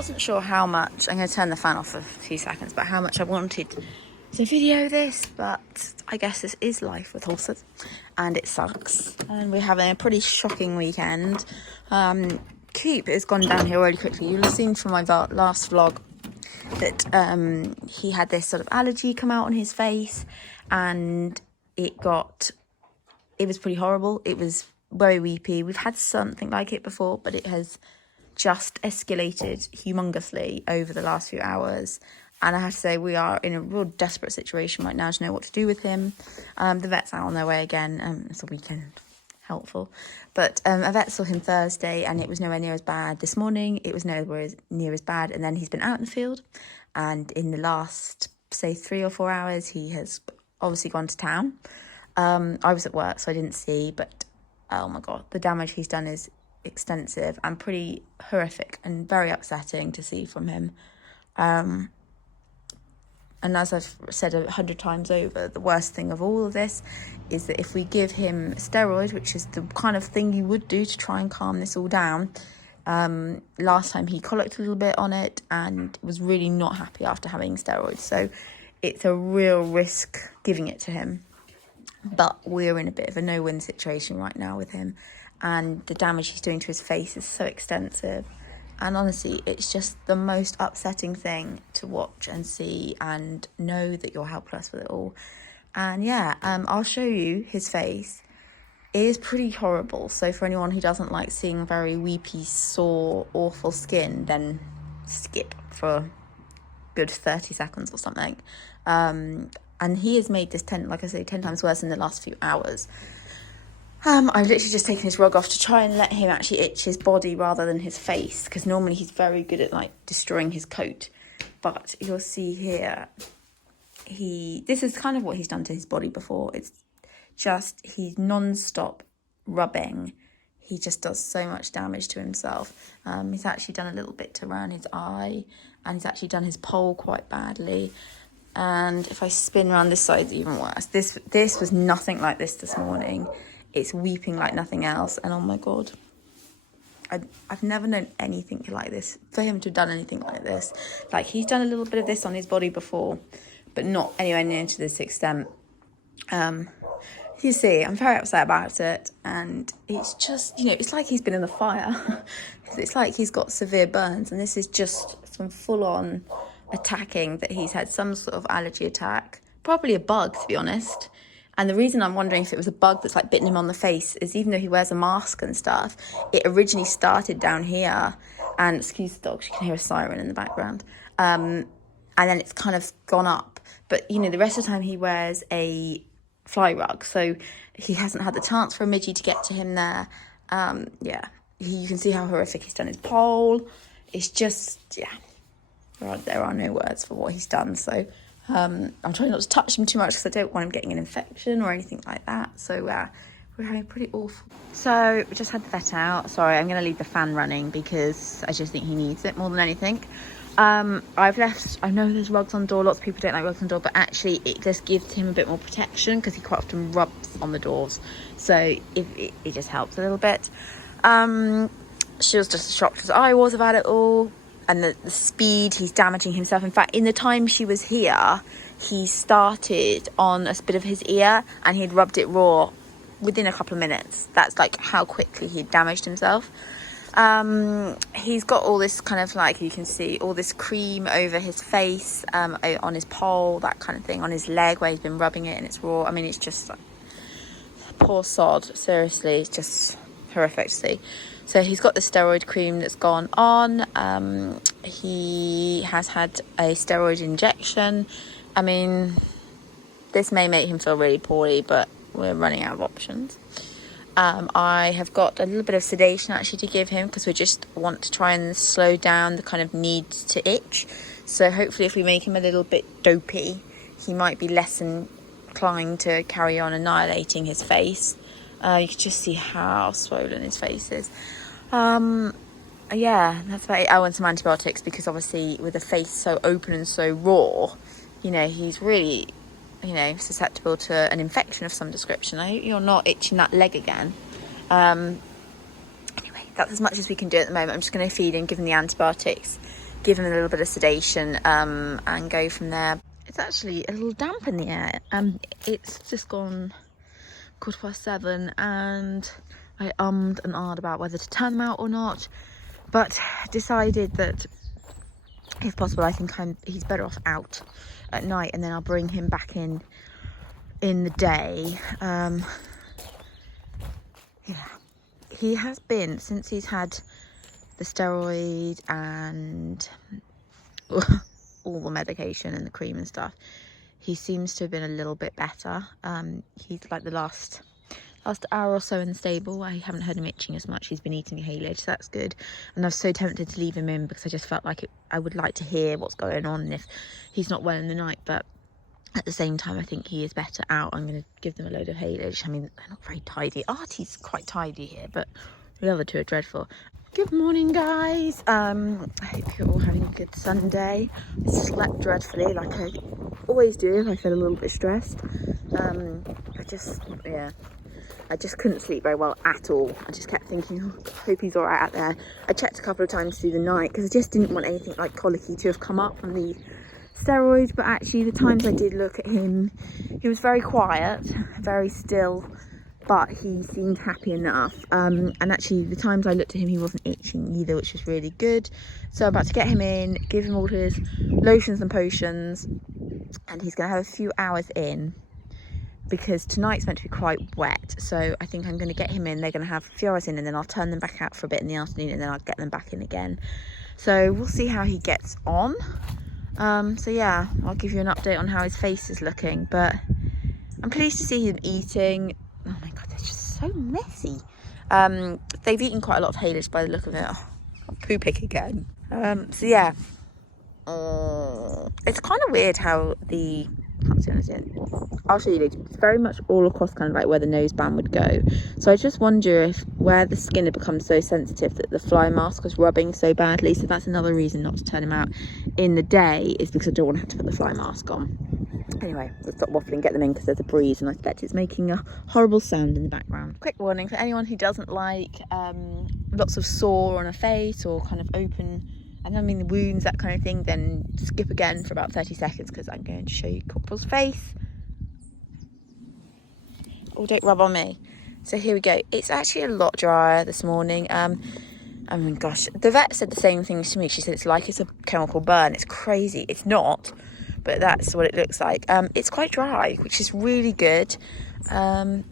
wasn't sure how much, I'm going to turn the fan off for a few seconds, but how much I wanted to video this, but I guess this is life with horses, and it sucks. And we're having a pretty shocking weekend. Coop has gone downhill really quickly. You'll have seen from my last vlog that he had this sort of allergy come out on his face, and it was pretty horrible. It was very weepy. We've had something like it before, but it has just escalated humongously over the last few hours. And I have to say, we are in a real desperate situation right now to know what to do with him. The vet's out on their way again. It's a weekend, helpful. But a vet saw him Thursday, and it was nowhere near as bad. This morning, it was nowhere near as bad. And then he's been out in the field. And in the last, say, 3 or 4 hours, he has obviously gone to town. I was at work, so I didn't see. But, oh, my God, the damage he's done is extensive and pretty horrific and very upsetting to see from him. And as I've said 100 times over, the worst thing of all of this is that if we give him steroid, which is the kind of thing you would do to try and calm this all down, last time he colicked a little bit on it and was really not happy after having steroids. So it's a real risk giving it to him. But we're in a bit of a no-win situation right now with him. And the damage he's doing to his face is so extensive. And honestly, it's just the most upsetting thing to watch and see and know that you're helpless with it all. And yeah, I'll show you his face. It is pretty horrible. So for anyone who doesn't like seeing very weepy, sore, awful skin, then skip for a good 30 seconds or something. And he has made this 10 times worse in the last few hours. I've literally just taken his rug off to try and let him actually itch his body rather than his face, because normally he's very good at like destroying his coat. But you'll see here, this is kind of what he's done to his body before. It's just, he's non-stop rubbing. He just does so much damage to himself. He's actually done a little bit around his eye, and he's actually done his poll quite badly. And if I spin around this side, it's even worse. This was nothing like this morning. It's weeping like nothing else. And oh my God, I've never known anything like this, for him to have done anything like this. Like, he's done a little bit of this on his body before, but not anywhere near to this extent. You see, I'm very upset about it. And it's just, it's like he's been in the fire. It's like he's got severe burns. And this is just some full-on attacking that he's had some sort of allergy attack. Probably a bug, to be honest. And the reason I'm wondering if it was a bug that's like bitten him on the face is, even though he wears a mask and stuff, it originally started down here. And excuse the dogs, you can hear a siren in the background. And then it's kind of gone up. But, the rest of the time he wears a fly rug. So he hasn't had the chance for a midgie to get to him there. You can see how horrific he's done his poll. It's just, there are no words for what he's done. So I'm trying not to touch him too much because I don't want him getting an infection or anything like that. So we're having pretty awful. So we just had the vet out. Sorry, I'm going to leave the fan running because I just think he needs it more than anything. I know there's rugs on the door. Lots of people don't like rugs on the door, but actually it just gives him a bit more protection because he quite often rubs on the doors. So it just helps a little bit. She was just as shocked as I was about it all. And the speed he's damaging himself. In fact, in the time she was here, he started on a bit of his ear and he'd rubbed it raw within a couple of minutes. That's like how quickly he'd damaged himself. He's got all this kind of, like, you can see all this cream over his face, on his poll, that kind of thing, on his leg where he's been rubbing it and it's raw. I mean, it's just like, poor sod. Seriously, it's just horrific to see. So he's got the steroid cream that's gone on. He has had a steroid injection. I mean, this may make him feel really poorly, but we're running out of options. I have got a little bit of sedation actually to give him because we just want to try and slow down the kind of need to itch. So hopefully if we make him a little bit dopey, he might be less inclined to carry on annihilating his face. You can just see how swollen his face is. That's about it. I want some antibiotics because obviously with the face so open and so raw, he's really, susceptible to an infection of some description. I hope you're not itching that leg again. Anyway, that's as much as we can do at the moment. I'm just going to feed and give him the antibiotics give him a little bit of sedation, and go from there. It's actually a little damp in the air. It's just gone 7:15, and I ummed and ahed about whether to turn them out or not, but decided that if possible, I think he's better off out at night, and then I'll bring him back in the day. Yeah, he has been, since he's had the steroid and all the medication and the cream and stuff, he seems to have been a little bit better. He's like the last hour or so in the stable, I haven't heard him itching as much. He's been eating haylage, so that's good. And I was so tempted to leave him in because I just felt like I would like to hear what's going on and if he's not well in the night. But at the same time, I think he is better out. I'm going to give them a load of haylage. I mean, they're not very tidy. Artie's quite tidy here, but the other two are dreadful. Good morning, guys. I hope you're all having a good Sunday. I slept dreadfully, like I always do. I feel a little bit stressed. I just couldn't sleep very well at all. I just kept thinking, oh, I hope he's all right out there. I checked a couple of times through the night because I just didn't want anything like colicky to have come up from the steroids. But actually, the times I did look at him, he was very quiet, very still, but he seemed happy enough. And actually, the times I looked at him, he wasn't itching either, which was really good. So I'm about to get him in, give him all his lotions and potions, and he's going to have a few hours in, because tonight's meant to be quite wet. So I think I'm going to get him in. They're going to have a few hours in, and then I'll turn them back out for a bit in the afternoon, and then I'll get them back in again. So we'll see how he gets on. So yeah, I'll give you an update on how his face is looking. But I'm pleased to see him eating. Oh my God, they're just so messy. They've eaten quite a lot of haylage by the look of it. Oh, I'll poo pick again. So yeah, it's kind of weird how the... can't see anything. I'll show you later. It's very much all across kind of like where the noseband would go. So I just wonder if where the skin had become so sensitive that the fly mask was rubbing so badly. So that's another reason not to turn him out in the day, is because I don't want to have to put the fly mask on. Anyway, let's stop waffling, get them in because there's a breeze and I bet it's making a horrible sound in the background. Quick warning for anyone who doesn't like lots of sore on a face or kind of open, and I mean the wounds, that kind of thing, then skip again for about 30 seconds because I'm going to show you Corporal's face. Oh, don't rub on me. So here we go. It's actually a lot drier this morning. Oh my gosh, the vet said the same things to me. She said it's like it's a chemical burn. It's crazy. It's not, but that's what it looks like. It's quite dry, which is really good. So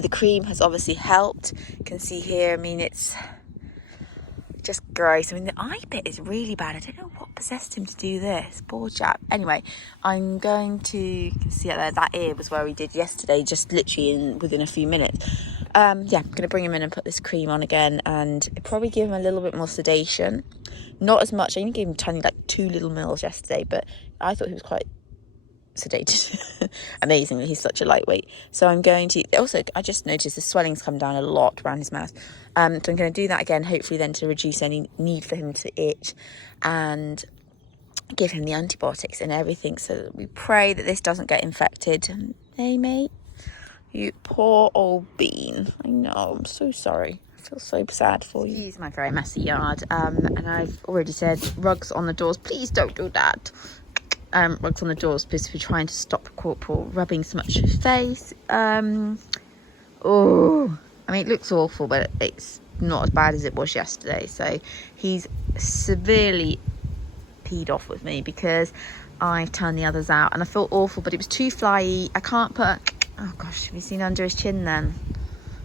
the cream has obviously helped. You can see here, I mean, it's just gross. I mean, the eye bit is really bad. I don't know what possessed him to do this, poor chap. Anyway, I'm going to, you can see out there, that ear was where we did yesterday, just literally within a few minutes. Yeah, I'm going to bring him in and put this cream on again, and probably give him a little bit more sedation. Not as much. I only gave him tiny, like 2 little mils yesterday, but I thought he was quite sedated. Amazingly, he's such a lightweight. So I'm going to also, I just noticed the swelling's come down a lot around his mouth, so I'm going to do that again, hopefully then to reduce any need for him to itch, and give him the antibiotics and everything, so that we pray that this doesn't get infected. Hey mate, you poor old bean. I know, I'm so sorry. I feel so sad for you. Excuse my very messy yard, and I've already said rugs on the doors, please don't do that. Rugs on the doors because we're trying to stop Corporal rubbing so much of his face. Oh, I mean, it looks awful, but it's not as bad as it was yesterday. So he's severely peed off with me because I turned the others out, and I felt awful, but it was too flyy. I can't put, oh gosh, have you seen under his chin then?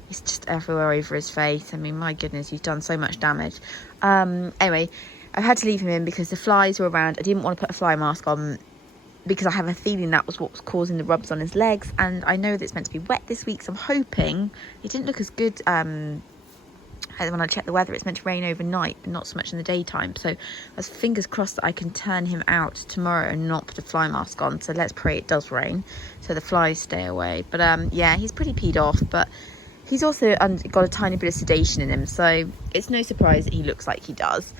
It's just everywhere over his face. I mean, my goodness, he's done so much damage. Anyway, I had to leave him in because the flies were around. I didn't want to put a fly mask on because I have a feeling that was what was causing the rubs on his legs, and I know that it's meant to be wet this week, so I'm hoping it didn't look as good when I checked the weather. It's meant to rain overnight, but not so much in the daytime, so I was fingers crossed that I can turn him out tomorrow and not put a fly mask on. So let's pray it does rain so the flies stay away. But yeah, he's pretty peed off, but he's also got a tiny bit of sedation in him, so it's no surprise that he looks like he does.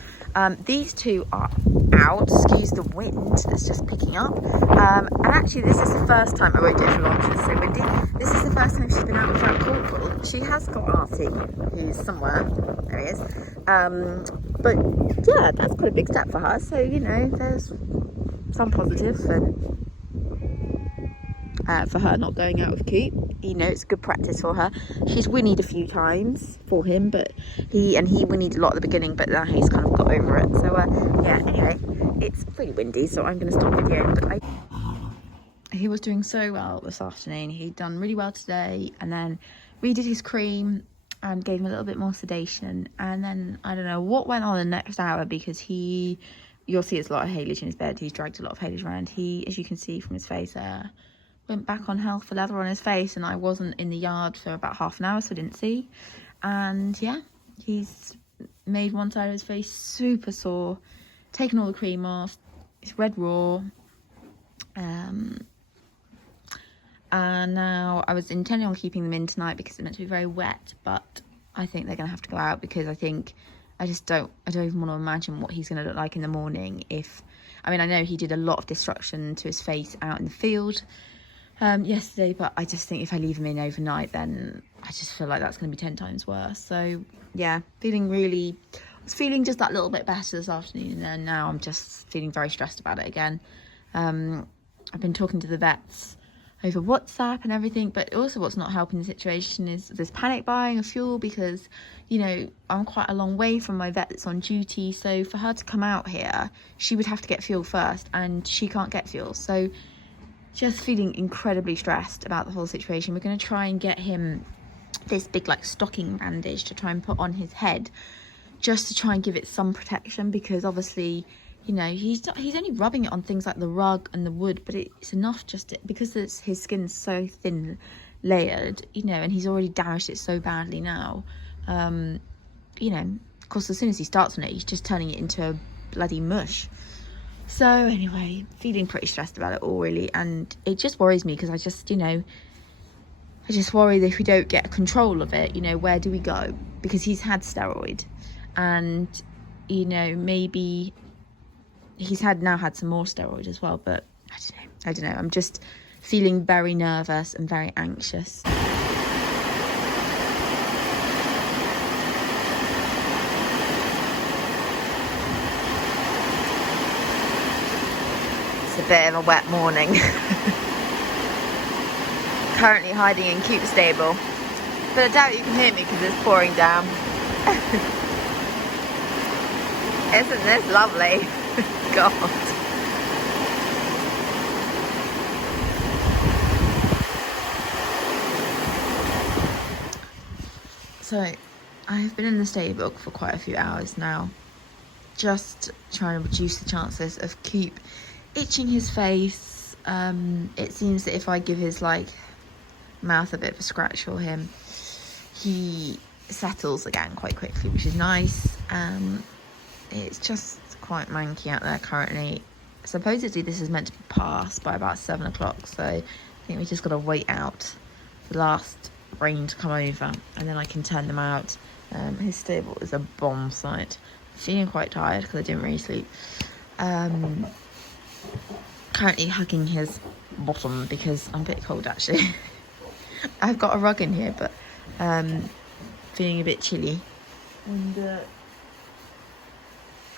These two are out. Excuse the wind that's just picking up. And actually, this is the first time, I won't do it for long because it's so windy. This is the first time she's been out without Corporal. She has got Artie, who's somewhere. There he is. But yeah, that's quite a big step for her. So, you know, there's some positive for her not going out with Coop. You know, it's good practice for her. She's whinnied a few times for him, but he whinnied a lot at the beginning, but now he's kind of got over it. So yeah, anyway, it's pretty windy, so I'm going to stop videoing. But he was doing so well this afternoon. He'd done really well today, and then redid his cream and gave him a little bit more sedation. And then I don't know what went on the next hour, because you'll see it's a lot of haylage in his bed. He's dragged a lot of haylage around. He, as you can see from his face there, went back on health for leather on his face, and I wasn't in the yard for about half an hour, so I didn't see. And yeah, he's made one side of his face super sore, taken all the cream off, it's red raw. And now I was intending on keeping them in tonight because it's meant to be very wet, but I think they're gonna have to go out, because I don't even want to imagine what he's gonna look like in the morning. I know he did a lot of destruction to his face out in the field yesterday, but I just think if I leave him in overnight, then I just feel like that's going to be 10 times worse. So yeah, I was feeling just that little bit better this afternoon, and then now I'm just feeling very stressed about it again. I've been talking to the vets over WhatsApp and everything, but also what's not helping the situation is this panic buying of fuel, because, you know, I'm quite a long way from my vet that's on duty, so for her to come out here, she would have to get fuel first, and she can't get fuel. So just feeling incredibly stressed about the whole situation. We're going to try and get him this big like stocking bandage to try and put on his head, just to try and give it some protection, because obviously, you know, he's only rubbing it on things like the rug and the wood, but it's enough because his skin's so thin layered, you know, and he's already damaged it so badly now. You know, of course, as soon as he starts on it, he's just turning it into a bloody mush. So anyway, feeling pretty stressed about it all, really, and it just worries me, because I just worry that if we don't get control of it, you know, where do we go? Because he's had steroid, and, you know, maybe he's now had some more steroid as well, but I don't know. I'm just feeling very nervous and very anxious. A bit of a wet morning. Currently hiding in Coop's stable, but I doubt you can hear me because it's pouring down. Isn't this lovely? God. So I've been in the stable for quite a few hours now, just trying to reduce the chances of Coop itching his face. It seems that if I give his mouth a bit of a scratch for him, he settles again quite quickly, which is nice. It's just quite manky out there currently. Supposedly this is meant to pass by about 7 o'clock, so I think we just got to wait out the last rain to come over, and then I can turn them out. His stable is a bomb site. I'm feeling quite tired because I didn't really sleep. Currently hugging his bottom because I'm a bit cold, actually. I've got a rug in here, but feeling a bit chilly. And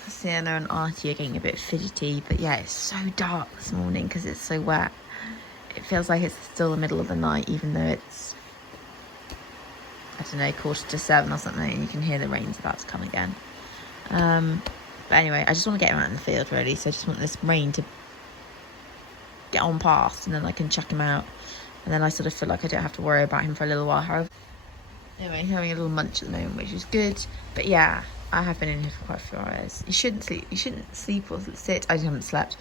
Sienna and Artie are getting a bit fidgety, but yeah, it's so dark this morning because it's so wet. It feels like it's still the middle of the night, even though it's, I don't know, 7:15 or something, and you can hear the rain's about to come again. But anyway, I just want to get him out in the field, really, so I just want this rain to get on past, and then I can chuck him out, and then I sort of feel like I don't have to worry about him for a little while. However, anyway, having a little munch at the moment, which is good. But yeah, I have been in here for quite a few hours. You shouldn't sleep or sit. I haven't slept.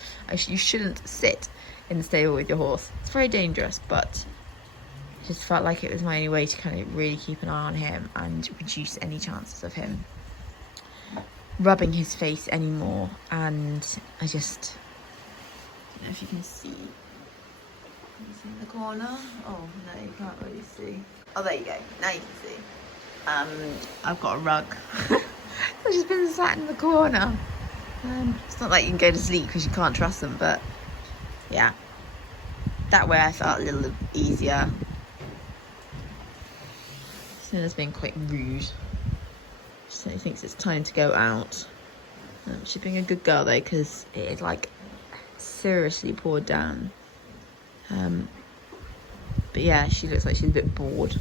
You shouldn't sit in the stable with your horse. It's very dangerous, but I just felt like it was my only way to kind of really keep an eye on him and reduce any chances of him rubbing his face anymore. And I just don't know if you can see. Can you see in the corner? Oh no, you can't really see. Oh, there you go. Now you can see. I've got a rug. I've just been sat in the corner. It's not like you can go to sleep because you can't trust them, but yeah, that way I felt a little easier. Sienna's been quite rude. So he thinks it's time to go out. She's being a good girl though, because it is like seriously poured down. But yeah, she looks like she's a bit bored,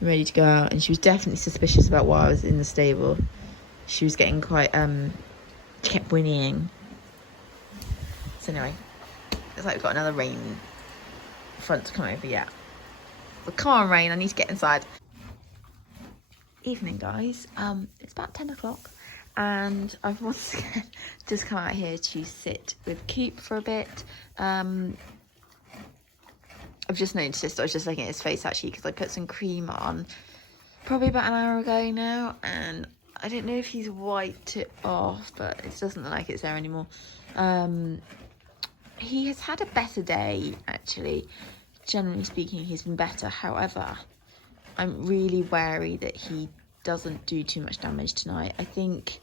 ready to go out, and she was definitely suspicious about why I was in the stable. She was getting quite she kept whinnying. So anyway, looks like we've got another rain front to come over yet. But come on, rain, I need to get inside. Evening, guys. It's about 10 o'clock and I've once again just come out here to sit with Coop for a bit. I've just noticed, I was just looking at his face actually, because I put some cream on probably about an hour ago now, and I don't know if he's wiped it off, but it doesn't look like it's there anymore. He has had a better day actually. Generally speaking, he's been better. However, I'm really wary that he doesn't do too much damage tonight. I think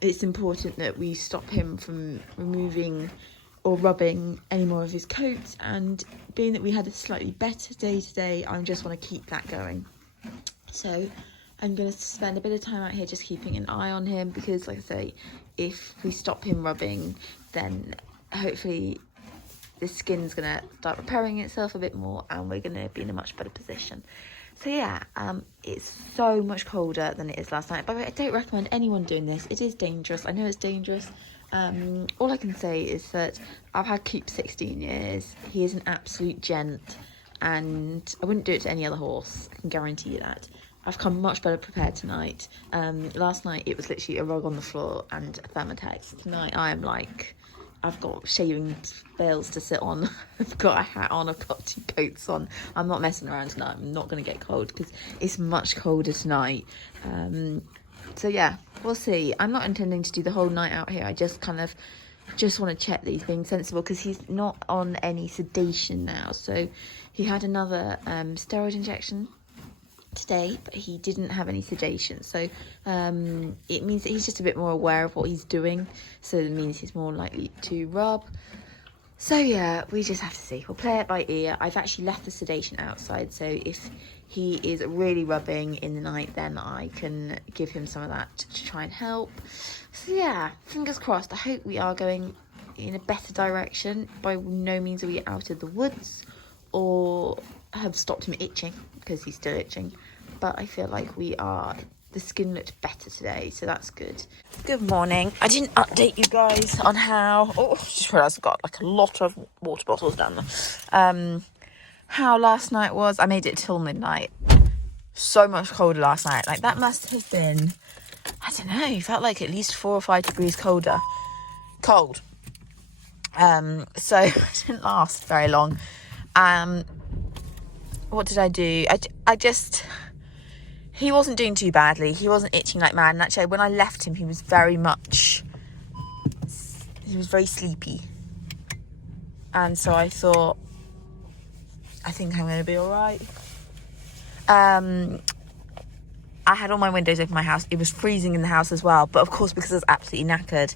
it's important that we stop him from removing or rubbing any more of his coats, and being that we had a slightly better day today, I just want to keep that going. So I'm going to spend a bit of time out here just keeping an eye on him, because like I say, if we stop him rubbing, then hopefully the skin's going to start repairing itself a bit more and we're going to be in a much better position. So yeah, it's so much colder than it is last night. By the way, I don't recommend anyone doing this. It is dangerous. I know it's dangerous. All I can say is that I've had Coop 16 years. He is an absolute gent, and I wouldn't do it to any other horse. I can guarantee you that. I've come much better prepared tonight. Last night it was literally a rug on the floor and a Thermotex. Tonight I am like, I've got shaving bales to sit on. I've got a hat on. I've got 2 coats on. I'm not messing around tonight. I'm not going to get cold because it's much colder tonight. So yeah, we'll see. I'm not intending to do the whole night out here. I just want to check that he's being sensible, because he's not on any sedation now. So he had another steroid injection today, but he didn't have any sedation, so it means that he's just a bit more aware of what he's doing, so it means he's more likely to rub. So yeah, we just have to see. We'll play it by ear. I've actually left the sedation outside, so if he is really rubbing in the night, then I can give him some of that to try and help. So yeah, fingers crossed. I hope we are going in a better direction. By no means are we out of the woods or have stopped him itching, because he's still itching, but I feel like we are. The skin looked better today, so that's good. Good morning. I didn't update you guys on how, I just realised I've got like a lot of water bottles down there. How last night was. I made it till midnight. So much colder last night. Like, that must have been, I don't know, it felt like at least 4 or 5 degrees colder. Cold. So it didn't last very long. What did I do? I just, he wasn't doing too badly. He wasn't itching like mad. And actually, when I left him, he was very sleepy. And so I thought, I think I'm going to be all right. I had all my windows open in my house. It was freezing in the house as well. But of course, because I was absolutely knackered,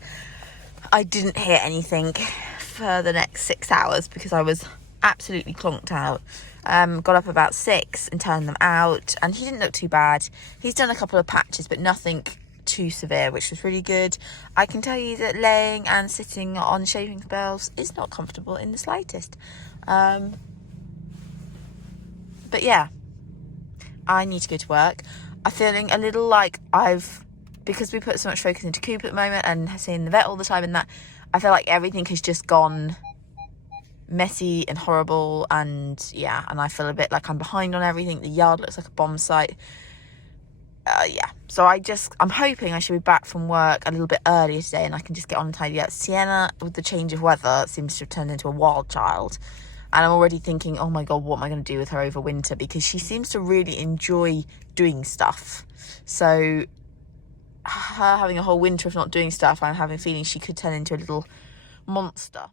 I didn't hear anything for the next 6 hours because I was absolutely clonked out. Got up about 6 and turned them out, and he didn't look too bad. He's done a couple of patches, but nothing too severe, which was really good. I can tell you that laying and sitting on shaving spells is not comfortable in the slightest. But yeah, I need to go to work. I'm feeling a little like because we put so much focus into Coop at the moment and seeing the vet all the time, and that, I feel like everything has just gone messy and horrible, and yeah, and I feel a bit like I'm behind on everything. The yard looks like a bomb site. Yeah, so I'm hoping I should be back from work a little bit earlier today, and I can just get on and tidy up. Sienna, with the change of weather, seems to have turned into a wild child, and I'm already thinking, oh my god, what am I going to do with her over winter, because she seems to really enjoy doing stuff. So her having a whole winter of not doing stuff, I'm having a feeling she could turn into a little monster.